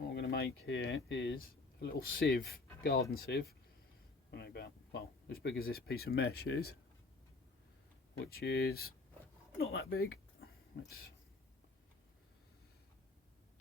what I'm going to make here is a little sieve, garden sieve, only about, well, as big as this piece of mesh is, which is not that big. It's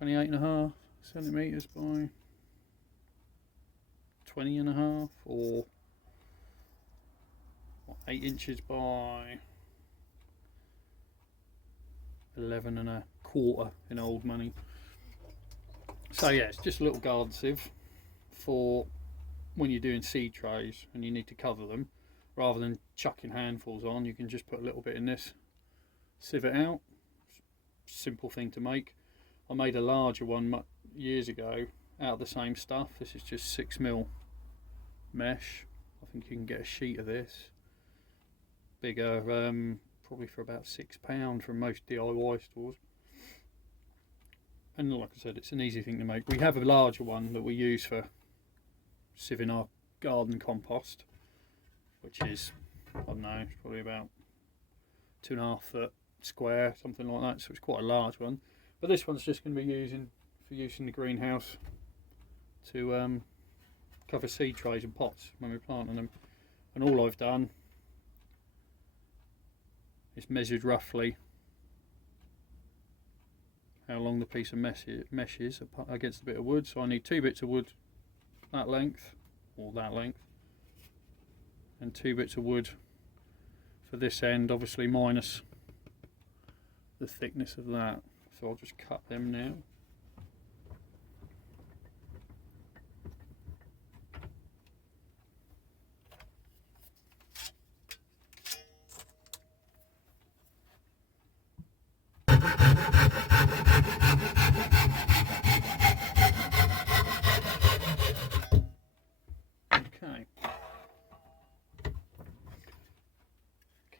28.5 centimetres by 20.5, or 8 inches by 11.25 in old money. So yeah, it's just a little garden sieve for when you're doing seed trays and you need to cover them. Rather than chucking handfuls on, you can just put a little bit in this, sieve it out. Simple thing to make. I made a larger one years ago out of the same stuff. This is just 6mm mesh. I think you can get a sheet of this bigger, probably for about £6 from most DIY stores. And like I said, it's an easy thing to make. We have a larger one that we use for sieving our garden compost, which is, I don't know, it's probably about 2.5 foot square, something like that, so it's quite a large one. But this one's just going to be for use in the greenhouse to cover seed trays and pots when we're planting them. And all I've done is measured roughly how long the piece of mesh is against a bit of wood. So I need 2 bits of wood that length, or that length, and 2 bits of wood for this end, obviously minus the thickness of that. So I'll just cut them now. Okay.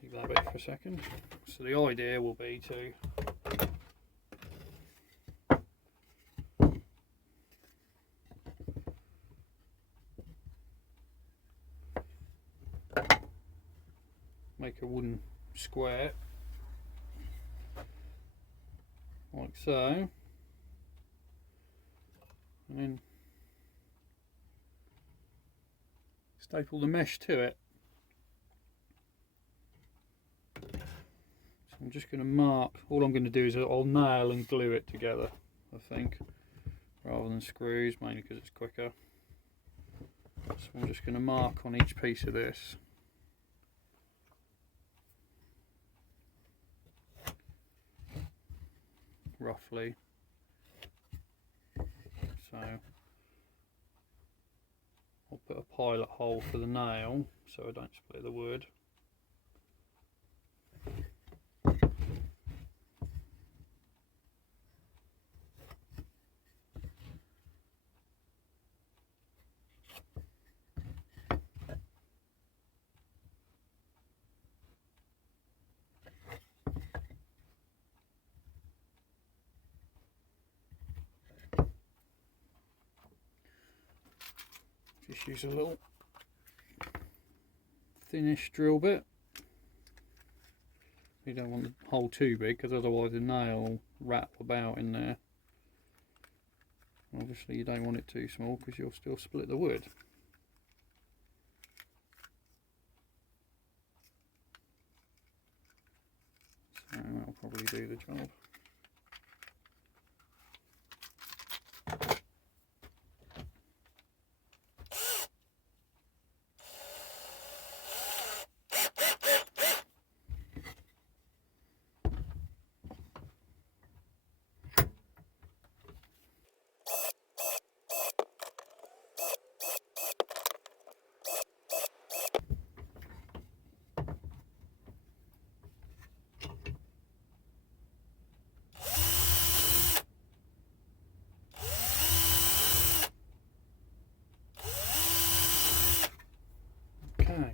Keep that bit for a second. So the idea will be to make a wooden square like so, and then staple the mesh to it. So I'm just going to mark, all I'm going to do is I'll nail and glue it together, I think, rather than screws, mainly because it's quicker. So I'm just going to mark on each piece of this. Roughly. So I'll put a pilot hole for the nail so I don't split the wood. Just use a little thinnish drill bit. You don't want the hole too big because otherwise the nail will rattle about in there. Obviously you don't want it too small because you'll still split the wood. So that'll probably do the job. Okay,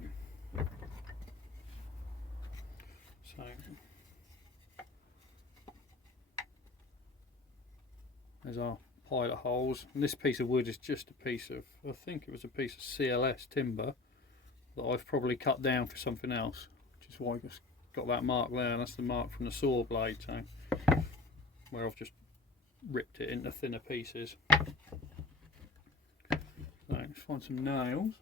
so there's our pilot holes, and this piece of wood is just a piece of, I think it was a piece of CLS timber that I've probably cut down for something else, which is why I've got that mark there, and that's the mark from the saw blade, so where I've just ripped it into thinner pieces. So let's find some nails.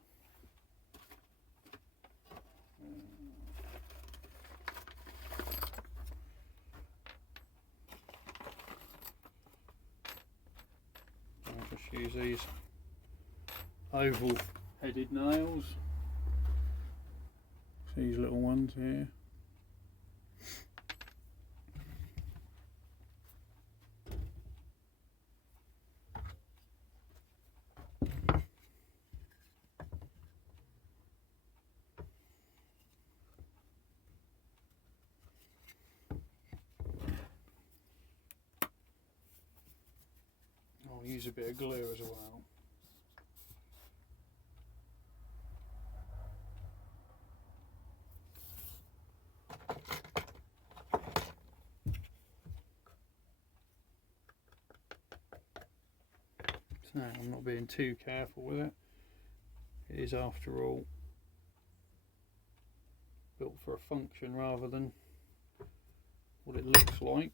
I'll just use these oval headed nails. These little ones here. I'll use a bit of glue as well. So I'm not being too careful with it. It is, after all, built for a function rather than what it looks like.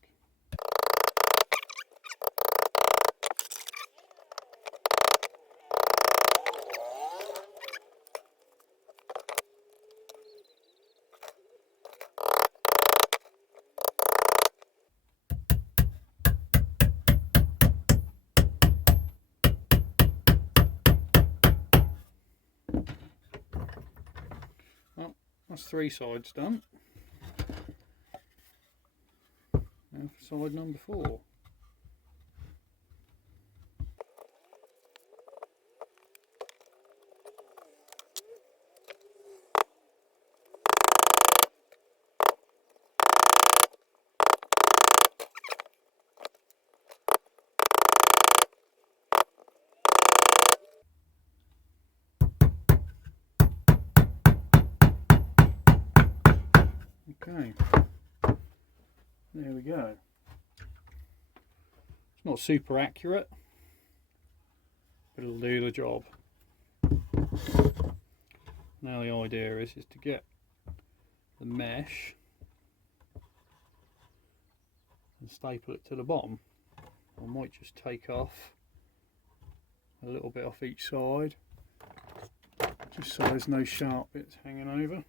Well, that's 3 sides done. Now for side number 4. Okay, there we go. It's not super accurate, but it'll do the job. Now the idea is to get the mesh and staple it to the bottom. I might just take off a little bit off each side, just so there's no sharp bits hanging over.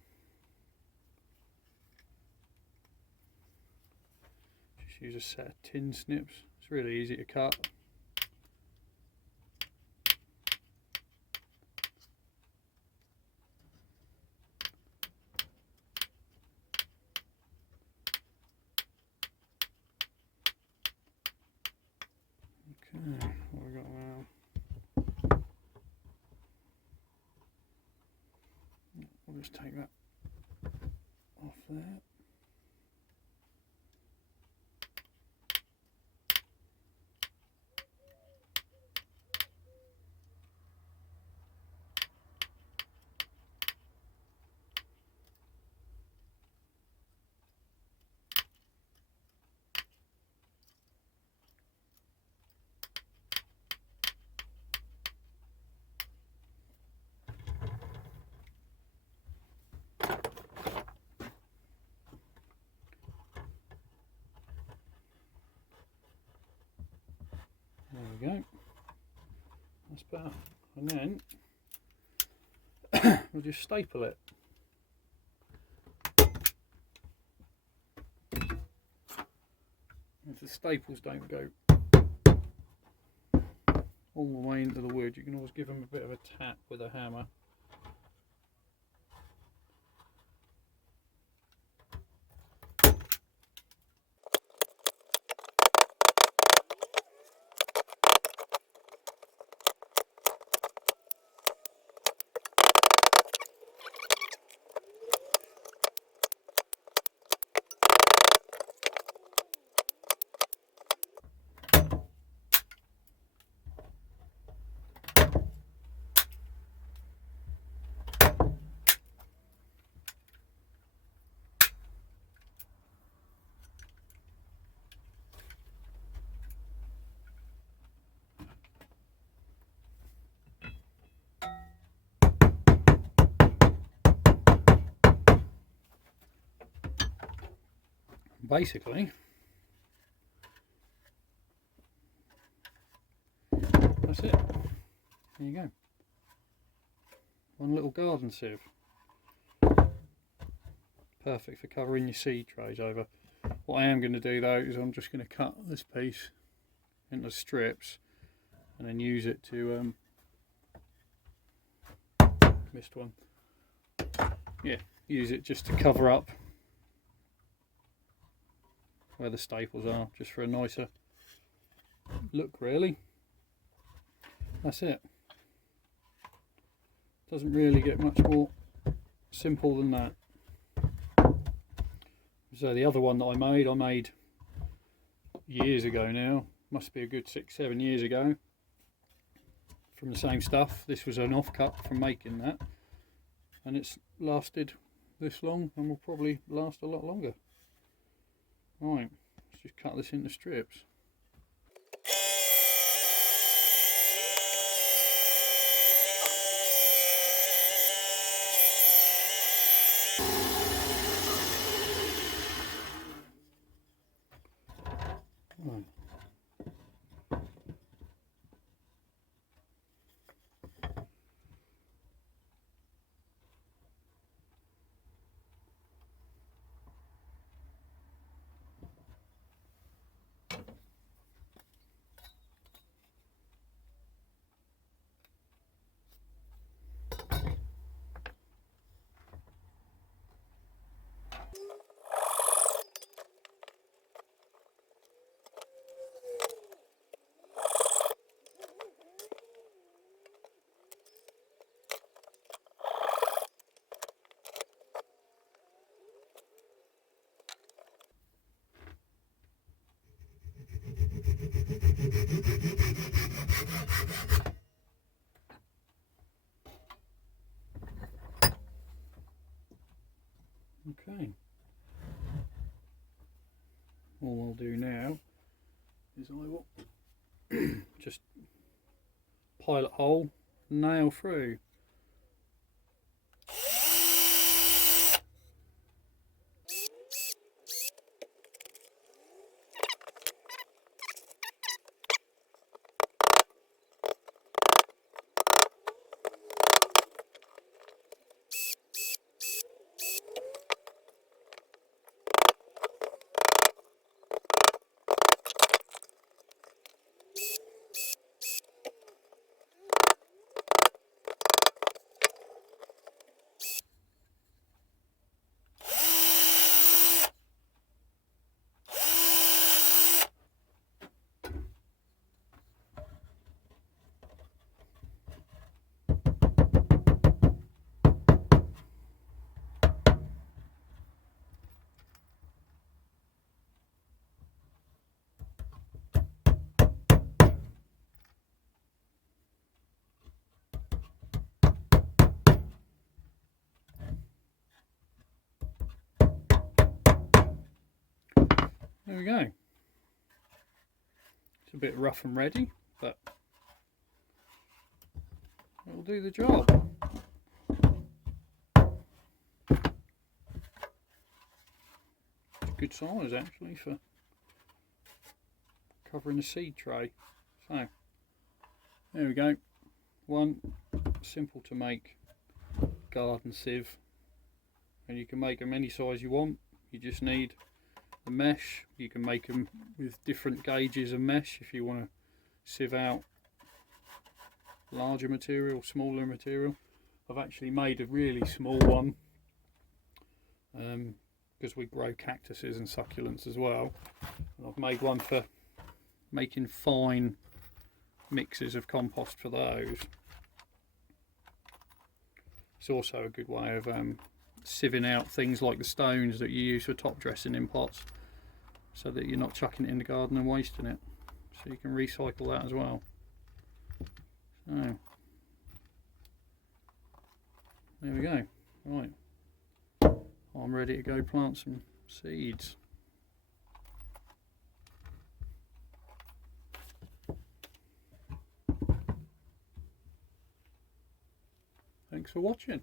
Use a set of tin snips. It's really easy to cut. Okay, what have we got now? We'll just take that off there. There we go. That's better. And then we'll just staple it. If the staples don't go all the way into the wood, you can always give them a bit of a tap with a hammer. Basically, There you go. One little garden sieve. Perfect for covering your seed trays over. What I am going to do though is I'm just going to cut this piece into strips and then use it to missed one. Yeah, use it just to cover up where the staples are, just for a nicer look really. That's it. Doesn't really get much more simple than that. So the other one that I made years ago now, must be a good 6-7 years ago, from the same stuff. This was an offcut from making that, and it's lasted this long and will probably last a lot longer. Right, let's just cut this into strips. Right. Okay, all I'll do now is I will just pilot hole, nail through. There we go. It's a bit rough and ready, but it'll do the job. It's a good size actually for covering a seed tray. So there we go. One simple to make garden sieve, and you can make them any size you want. You just need the mesh. You can make them with different gauges of mesh if you want to sieve out larger material, smaller material. I've actually made a really small one because we grow cactuses and succulents as well, and I've made one for making fine mixes of compost for those. It's also a good way of sieving out things like the stones that you use for top dressing in pots, so that you're not chucking it in the garden and wasting it, so you can recycle that as well. So there we go. Right, I'm ready to go plant some seeds. Thanks for watching.